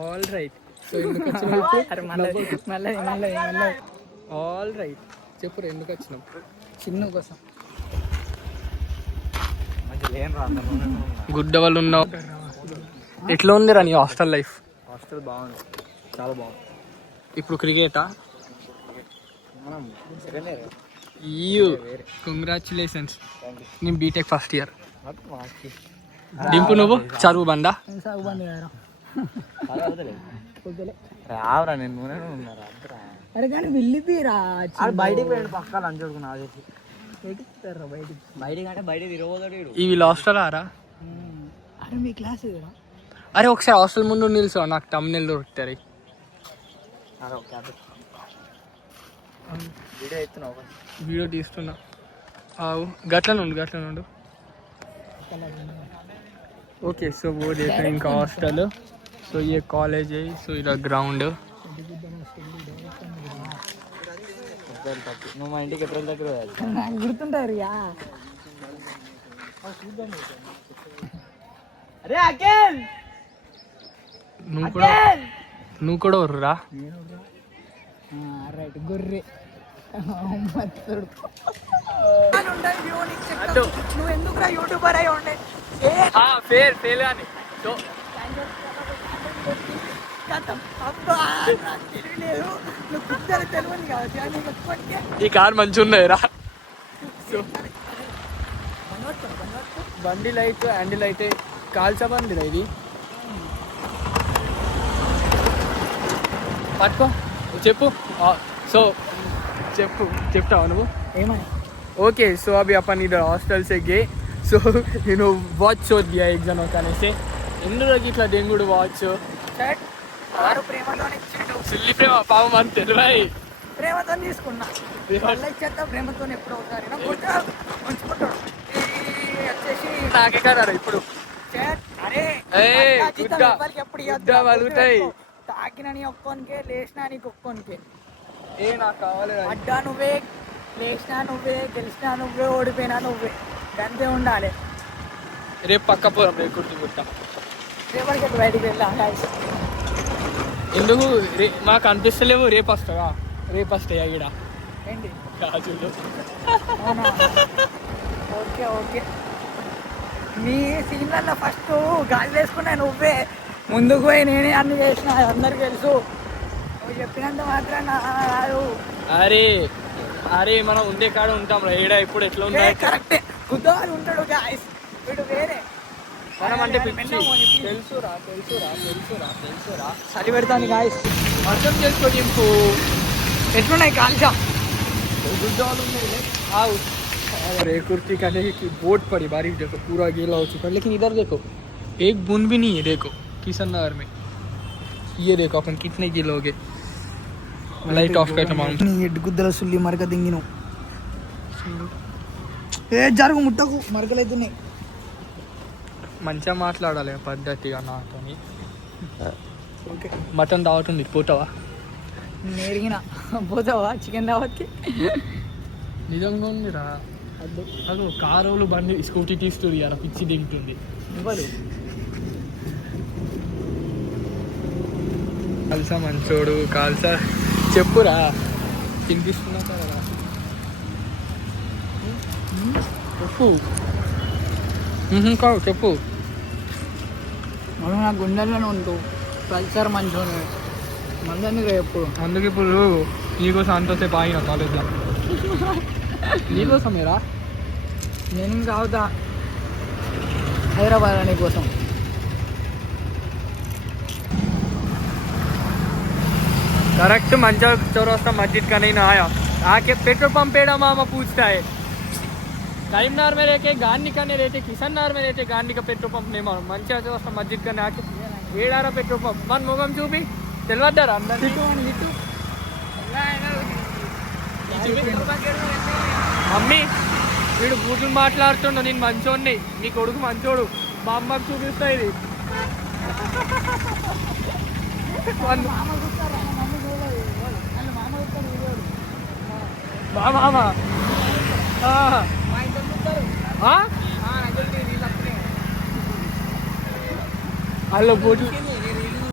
All right. So ఎందుకు వచ్చినావు? All right చెప్పు ఎందుకు వచ్చినావు? చిన్న కోసం గుడ్డ వాళ్ళు ఉన్నావు. ఎట్లా ఉంది రా నీ హాస్టల్ లైఫ్? హాస్టల్ బాగుంది, చాలా బాగుంది. ఇప్పుడు క్రికెటా? కంగ్రాచులేషన్స్. నేను బీటెక్ ఫస్ట్ ఇయర్. డింపు నువ్వు చదువు బండా? రావురా నేను ఉన్నారా? అరే కానీ వెళ్ళిపోయిరా బయటికి పోయాడు పక్క లంచ్ కొడుకున్నా బయటికి అంటే బయట తిరగబోతాడు. ఇవి హాస్టల్ ఆరా? అరే మీ క్లాస్ అరే ఒకసారి హాస్టల్ ముందు నిల్చో, నాకు తమ్ముళ్ళు దొరుకుతారు. వీడియో తీస్తున్నా. గట్ల నుండు. ఓకే సో वो देखा इनका हॉस्टल. సో ये कॉलेज है. సో ఇలా గ్రౌండ్. నువ్వు మా ఇంటికి ఎప్పుడు దగ్గర గుర్తుంటారు. నువ్వు కూడా వర్రా. రైట్ గొర్రె నువ్వు ఎందుకు యూట్యూబర్ అయి ఉండే? ఫెయిల్ కానీ ఈ కార్ మంచి ఉన్నాయిరా. బండి లైట్ హ్యాండిల్ అయితే కాల్చా బండి ఇది. పట్టుకో చెప్పు. సో చెప్తావా నువ్వు ఏమని? ओके सो अभी अपन इधर हॉस्टल से गए. सो यू नो वॉच शोध दिया एक जनों का से ఎందుకు ఇట్లా దెంగుడు వాచ్ సిల్లి ప్రేమ పాపం అని తెలివాయి. ప్రేమతో తీసుకున్నా ప్రేమతో ఎప్పుడు ఒకసారి నాకే కదా ఇప్పుడు వలుగుతాయి. తాకిన నీ ఒక్కోనికే, లేచినా నీకు ఒక్కోనికే. నాకు కావాలి. అడ్డా నువ్వే, లేచినా నువ్వే, గెలిచినా నువ్వే, ఓడిపోయినా నువ్వే. అంతే ఉండాలి. రేపు పక్క పోదాం. రేపు గుర్తుకుంటా. రేపటికి బయటికి వెళ్ళా. ఎందుకు మాకు అనిపిస్తలేవు? రేపు వస్తావా? రేపు వస్తాయా ఈడ ఏంటి రాజులు? Okay okay. మీ సీన్లలో ఫస్ట్ గాలి వేసుకున్నా నువ్వే, ముందుకు పోయి నేనే అన్ని చేసిన. అందరికి తెలుసు. నువ్వు చెప్పినంత మాత్రం కాదు. అరే మనం ఉండే కాడ ఉంటాం రా. ఈడ ఇప్పుడు ఎట్లా ఉంది? కరెక్టే. కుదవాలి ఉంటాడు గాయస్. వీడు వేరే మనం అంటే తెలుసురా. చలి పెడతాను గాయస్. అర్థం చేసుకో. ఇంపు ఎట్లున్నాయి కాల్చా? अरे कुर्ती का नहीं कि बोट पड़ी बारिश. देखो पूरा गीला हो चुका है. लेकिन इधर देखो एक बूंद भी नहीं है. देखो किशन नगर में ये देखो अपन कितने गीले हो गए. लाइट ऑफ कर तमाम ఎడ్డు గుద్దల సుల్లి మరక దింగిను. ఏ జరుగు ముట్టకు, మరకలు అవుతున్నాయి. మంచిగా మాట్లాడాలి పద్ధతిగా నాతో. ఓకే మటన్ దావతుంది, పోతావా? నేరిగిన పోతావా చికెన్ దావత్కి? నిజంగా ఉందిరా. అదో కారులు బండి స్కూటీ తీస్తుంది అలా పిచ్చి దిగుతుంది. ఇవ్వదు. కాల్సా మంచోడు. కాల్సా చెప్పురా. తినిపిస్తున్నా కదా చెప్పు. కాదు చెప్పు. మనం నా గుండెల్లోనే ఉంటావు. కల్చర్ మంచిగా మందని ఎప్పుడు. అందుకే ఇప్పుడు నీకోసం అంతసేపు ఆగిన కాలేజ్లో. నీకోసమేరా. నేను కావుతా హైదరాబాద్ నీ కోసం. करेक्ट मंचा चौरास्ता मस्जिद का नहीं ना आया. आके पेट्रोल पंप पे मामा पूछता है. करीमनगर में रहते, गांधी का नहीं रहते, किशन नगर में रहते, गांधी का पेट्रोल पंप नहीं मालूम. मंचा चौरास्ता मस्जिद का आके ఏడారా పెట్రోల్ పంప్ మన ముఖం చూపి తెలియద్దారా అందరినీ. మమ్మీ వీడు బూతులు మాట్లాడుతుండు. నేను మంచోడిని, నీ కొడుకు మంచోడు. మా అమ్మకు చూపిస్తా ఇది. మామ వాళ్ళు బూతులు